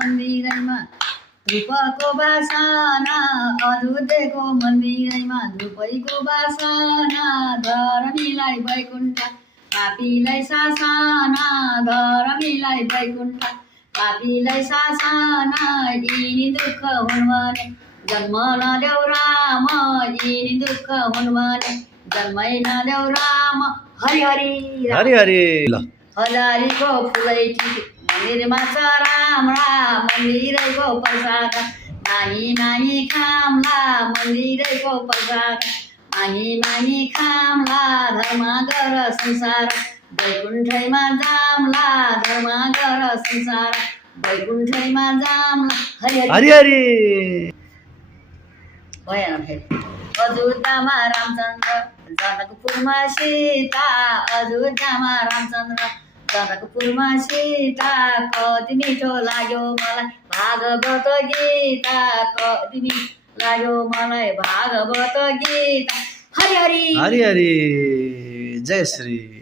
मन्दिरमा धुपको बासना अयोध्यको मन्दिरमा धुपैको बासना धर्मीलाई वैकुण्ठ पापीलाई सासना धर्मीलाई वैकुण्ठ पापीलाई सासना यिनी दुःख हुन् भने जन्म नदेऊ राम यिनी दुःख हुन् भने जन्मै नदेऊ राम हरि हरि हरि हरि ल हजारीको फुलै टिके मन्दिरमा छ राम्रा मन्दिरैको प्रसाद मागी मागी खाम्ला मन्दिरैको प्रसाद मागी मागी खाम्ला धर्म गर संसार वैकुण्ठैमा जाम्ला धर्म गर संसार वैकुण्ठैमा जाम्ला हरि हरि हरि भएन फेरि अयोध्यामा रामचन्द्र जनकपुरमा सीता अयोध्यामा रामचन्द्र जनकपुरमा सीता कति मिठो लाग्यो मलाई भागवत गीता कति मिठो लाग्यो मलाई भागवत गीता हरि हरि हरि हरि जय श्री